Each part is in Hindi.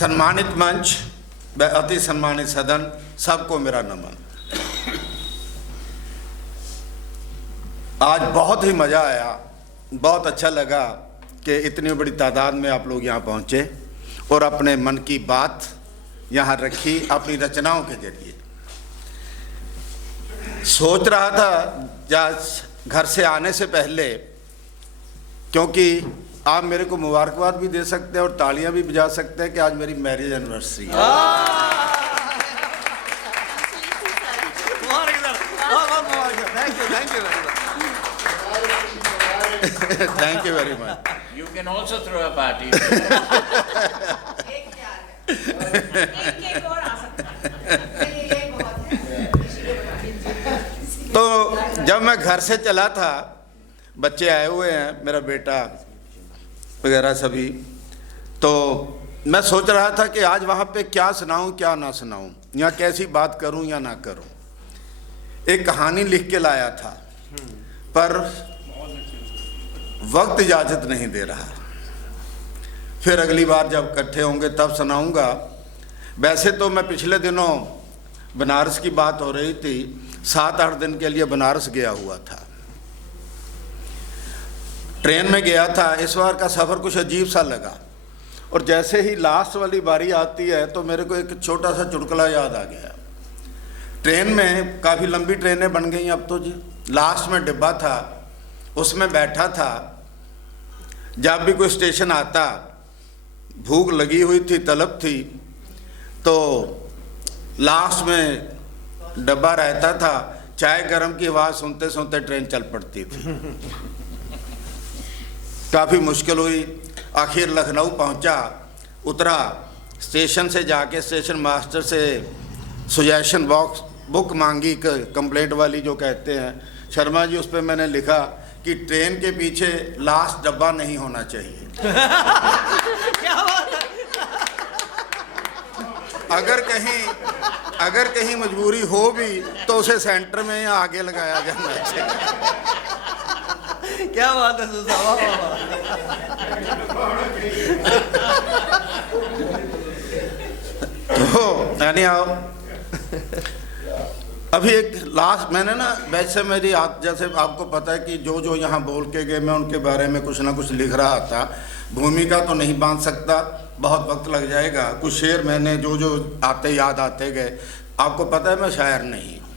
सम्मानित मंच व अति सम्मानित सदन, सबको मेरा नमन। आज बहुत ही मज़ा आया, बहुत अच्छा लगा कि इतनी बड़ी तादाद में आप लोग यहाँ पहुँचे और अपने मन की बात यहाँ रखी अपनी रचनाओं के जरिए। सोच रहा था घर से आने से पहले, क्योंकि आप मेरे को मुबारकबाद भी दे सकते हैं और तालियां भी बजा सकते हैं कि आज मेरी मैरिज एनिवर्सरी है। Thank you very much. You can also throw a party. तो जब मैं घर से चला था, बच्चे आए हुए हैं, मेरा बेटा वगैरह सभी, तो मैं सोच रहा था कि आज वहाँ पे क्या सुनाऊं क्या ना सुनाऊं, या कैसी बात करूं या ना करूं। एक कहानी लिख के लाया था, पर वक्त इजाज़त नहीं दे रहा। फिर अगली बार जब इकट्ठे होंगे तब सुनाऊंगा। वैसे तो मैं पिछले दिनों बनारस की बात हो रही थी, 7-8 दिन के लिए बनारस गया हुआ था, ट्रेन में गया था। इस बार का सफ़र कुछ अजीब सा लगा, और जैसे ही लास्ट वाली बारी आती है तो मेरे को एक छोटा सा चुटकुला याद आ गया। ट्रेन में काफ़ी लंबी ट्रेनें बन गई अब तो जी, लास्ट में डिब्बा था, उसमें बैठा था। जब भी कोई स्टेशन आता, भूख लगी हुई थी, तलब थी, तो लास्ट में डब्बा रहता था। चाय गरम की आवाज़ सुनते सुनते ट्रेन चल पड़ती थी। काफ़ी मुश्किल हुई, आखिर लखनऊ पहुंचा, उतरा, स्टेशन से जाके स्टेशन मास्टर से सुजेशन बॉक्स बुक मांगी, कंप्लेंट वाली जो कहते हैं, शर्मा जी, उस पर मैंने लिखा कि ट्रेन के पीछे लास्ट डब्बा नहीं होना चाहिए। क्या बात है? अगर कहीं मजबूरी हो भी तो उसे सेंटर में या आगे लगाया जाना चाहिए। क्या बात है सुसा, तो यानी आओ अभी एक लास्ट मैंने ना, वैसे मेरी जैसे आपको पता है कि जो यहाँ बोल के गए मैं उनके बारे में कुछ ना कुछ लिख रहा था। भूमिका तो नहीं बांध सकता, बहुत वक्त लग जाएगा। कुछ शेर मैंने जो आते याद आते गए। आपको पता है मैं शायर नहीं हूँ,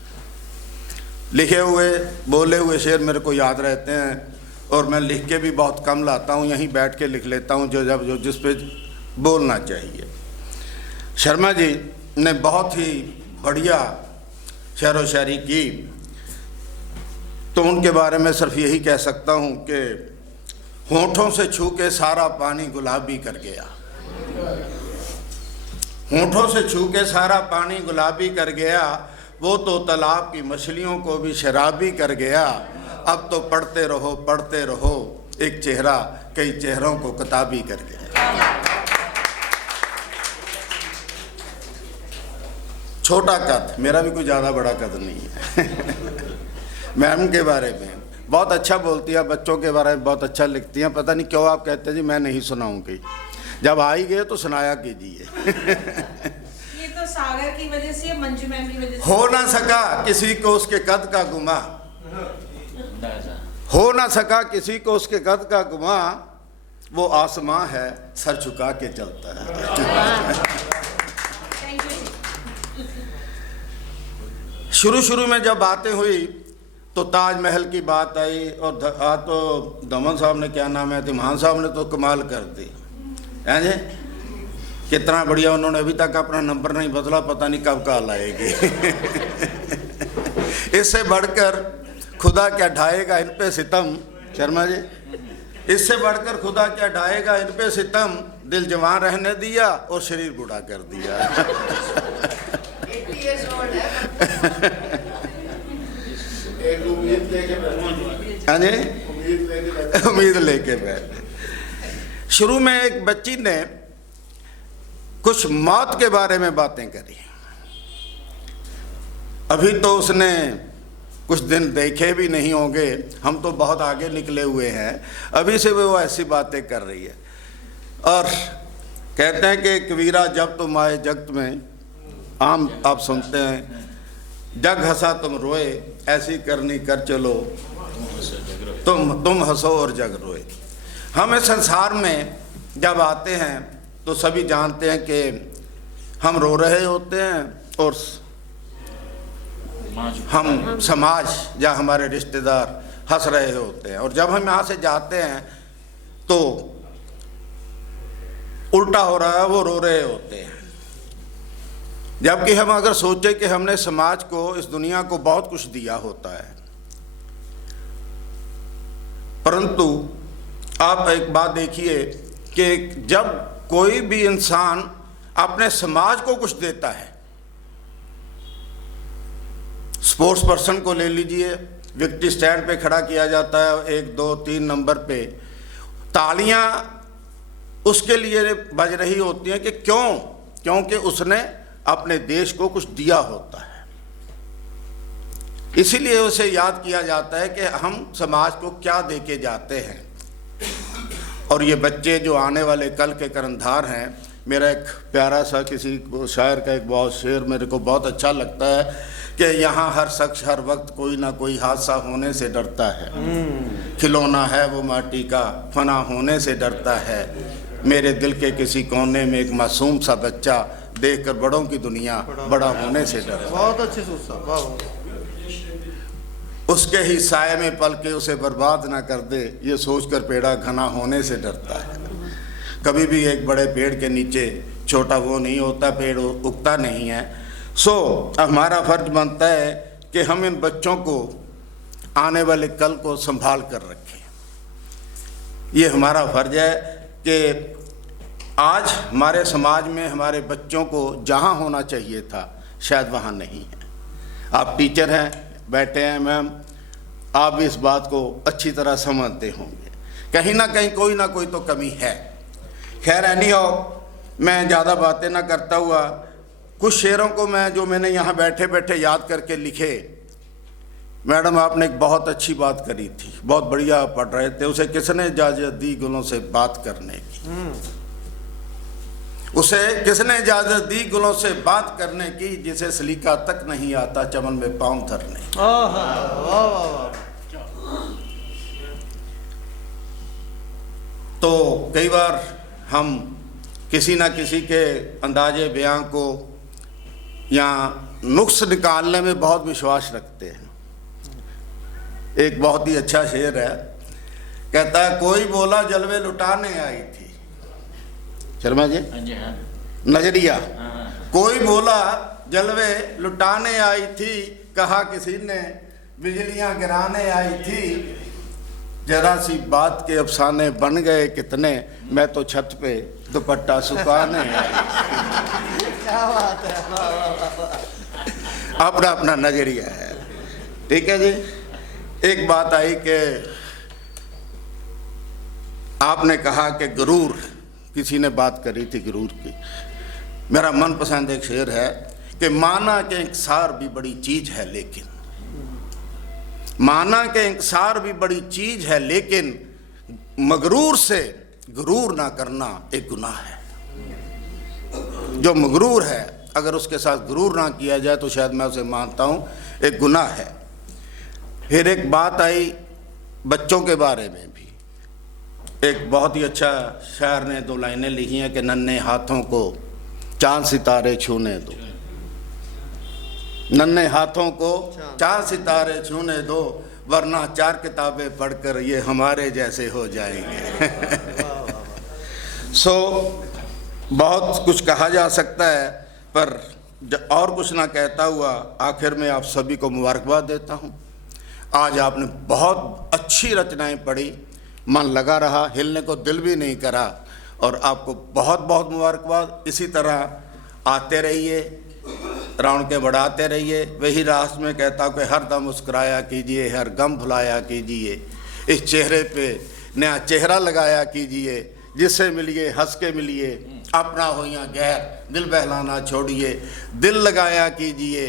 लिखे हुए बोले हुए शेर मेरे को याद रहते हैं, और मैं लिख के भी बहुत कम लाता हूँ, यहीं बैठ के लिख लेता हूँ जो जिस पे बोलना चाहिए। शर्मा जी ने बहुत ही बढ़िया शेर व शायरी की, तो उनके बारे में सिर्फ यही कह सकता हूँ कि होठों से छू के सारा पानी गुलाबी कर गया, होठों से छू के सारा पानी गुलाबी कर गया, वो तो तालाब की मछलियों को भी शराबी कर गया। अब तो पढ़ते रहो, एक चेहरा कई चेहरों को किताबी कर गया। छोटा कद, मेरा भी कोई ज़्यादा बड़ा कद नहीं है। मैम के बारे में बहुत अच्छा बोलती है, बच्चों के बारे में बहुत अच्छा लिखती हैं। पता नहीं क्यों आप कहते हैं जी मैं नहीं सुनाऊंगी, जब आ ही गए तो सुनाया कीजिए। ये तो सागर की वजह से, मंजू मैम की वजह से हो ना सका किसी को उसके कद का गुमा, हो ना सका किसी को उसके कद का गुमा, वो आसमां है सर झुका के चलता है। शुरू में जब बातें हुई तो ताजमहल की बात आई, और तो दमन साहब ने, क्या नाम है, तिमान साहब ने तो कमाल कर दी हैं जी। कितना बढ़िया, उन्होंने अभी तक अपना नंबर नहीं बदला, पता नहीं कब कॉल आएगी। इससे बढ़कर खुदा क्या ढाएगा इन पे सितम, शर्मा जी, इससे बढ़कर खुदा क्या ढाएगा इन पे सितम, दिल जवान रहने दिया और शरीर बूढ़ा कर दिया। उम्मीद लेके बैठे। शुरू में एक बच्ची ने कुछ मौत के बारे में बातें करी। अभी तो उसने कुछ दिन देखे भी नहीं होंगे, हम तो बहुत आगे निकले हुए हैं, अभी से वो ऐसी बातें कर रही है। और कहते हैं कि कबीरा जब तुम आए जगत में, आम आप सुनते हैं, जग हंसा तुम रोए, ऐसी करनी कर चलो, तुम हंसो और जग रोए। हम इस संसार में जब आते हैं तो सभी जानते हैं कि हम रो रहे होते हैं और हम समाज या हमारे रिश्तेदार हंस रहे होते हैं, और जब हम यहाँ से जाते हैं तो उल्टा हो रहा है, वो रो रहे होते हैं। जबकि हम अगर सोचें कि हमने समाज को, इस दुनिया को बहुत कुछ दिया होता है, परंतु आप एक बात देखिए कि जब कोई भी इंसान अपने समाज को कुछ देता है, स्पोर्ट्स पर्सन को ले लीजिए, विक्ट्री स्टैंड पे खड़ा किया जाता है 1 2 3 नंबर पे, तालियां उसके लिए बज रही होती हैं कि क्यों? क्योंकि उसने अपने देश को कुछ दिया होता है, इसीलिए उसे याद किया जाता है कि हम समाज को क्या दे के जाते हैं। और ये बच्चे जो आने वाले कल के कर्णधार हैं, मेरा एक प्यारा सा किसी शायर का एक बहुत शेर मेरे को बहुत अच्छा लगता है कि यहाँ हर शख्स हर वक्त कोई ना कोई हादसा होने से डरता है, खिलौना है वो माटी का, फना होने से डरता है, मेरे दिल के किसी कोने में एक मासूम सा बच्चा देखकर बड़ों की दुनिया बड़ा होने से डरता है। बहुत अच्छे साहब, वाह। उसके ही साये में पल के उसे बर्बाद ना कर दे, ये सोचकर पेड़ा घना होने से डरता है। कभी भी एक बड़े पेड़ के नीचे छोटा वो नहीं होता, पेड़ उगता नहीं है। सो हमारा फर्ज बनता है कि हम इन बच्चों को आने वाले कल को संभाल कर रखें। ये हमारा फर्ज है कि आज हमारे समाज में हमारे बच्चों को जहाँ होना चाहिए था शायद वहाँ नहीं है। आप टीचर हैं, बैठे हैं मैम, आप भी इस बात को अच्छी तरह समझते होंगे, कहीं ना कहीं कोई ना कोई तो कमी है। खैर एनी हो, मैं ज़्यादा बातें ना करता हुआ कुछ शेरों को जो मैंने यहाँ बैठे बैठे याद करके लिखे। मैडम आपने एक बहुत अच्छी बात करी थी, बहुत बढ़िया आप पढ़ रहे थे। उसे किसने इजाज़त दी गुलों से बात करने की? उसे किसने इजाज़त दी गुलों से बात करने की, जिसे सलीका तक नहीं आता चमन में पाँव धरने की। तो कई बार हम किसी ना किसी के अंदाजे बयां को या नुक्स निकालने में बहुत विश्वास रखते हैं। एक बहुत ही अच्छा शेर है, कहता है कोई बोला जलवे लुटाने आई थी। शर्मा जी, हाँ। नजरिया। हाँ। कोई बोला जलवे लुटाने आई थी, कहा किसी ने बिजलियां गिराने आई थी, जरा सी बात के अफसाने बन गए कितने, मैं तो छत पे दुपट्टा सुखाने आई। क्या बात है, अपना अपना नजरिया है, ठीक है जी। एक बात आई कि आपने कहा कि गुरूर, किसी ने बात करी थी गुरूर की। मेरा मनपसंद एक शेर है कि माना के इंकसार भी बड़ी चीज है, लेकिन माना के इंकसार भी बड़ी चीज है, लेकिन मगरूर से गुरूर ना करना एक गुनाह है। जो मगरूर है अगर उसके साथ गुरूर ना किया जाए तो शायद मैं उसे मानता हूँ एक गुनाह है। फिर एक बात आई बच्चों के बारे में भी। एक बहुत ही अच्छा शायर ने 2 लाइनें लिखी हैं कि नन्हे हाथों को चांद सितारे छूने दो, नन्हे हाथों को चांद सितारे छूने दो, वरना 4 किताबें पढ़कर ये हमारे जैसे हो जाएंगे। सो बहुत कुछ कहा जा सकता है, पर और कुछ ना कहता हुआ आखिर में आप सभी को मुबारकबाद देता हूँ। आज आपने बहुत अच्छी रचनाएं पढ़ी, मन लगा रहा, हिलने को दिल भी नहीं करा, और आपको बहुत बहुत मुबारकबाद। इसी तरह आते रहिए, राउंड के बढ़ाते रहिए। वही रास में कहता हूँ कि हर दम मुस्कुराया कीजिए, हर गम भुलाया कीजिए, इस चेहरे पे नया चेहरा लगाया कीजिए, जिससे मिलिए हंस के मिलिए, अपना हो या गैर दिल बहलाना छोड़िए, दिल लगाया कीजिए।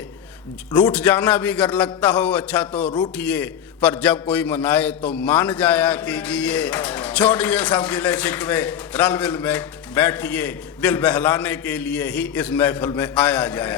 रूठ जाना भी अगर लगता हो अच्छा तो रूठिए, पर जब कोई मनाए तो मान जाया कीजिए। छोड़िए सब गिले शिकवे, रल मिल में बैठिए, दिल बहलाने के लिए ही इस महफिल में आया जाए।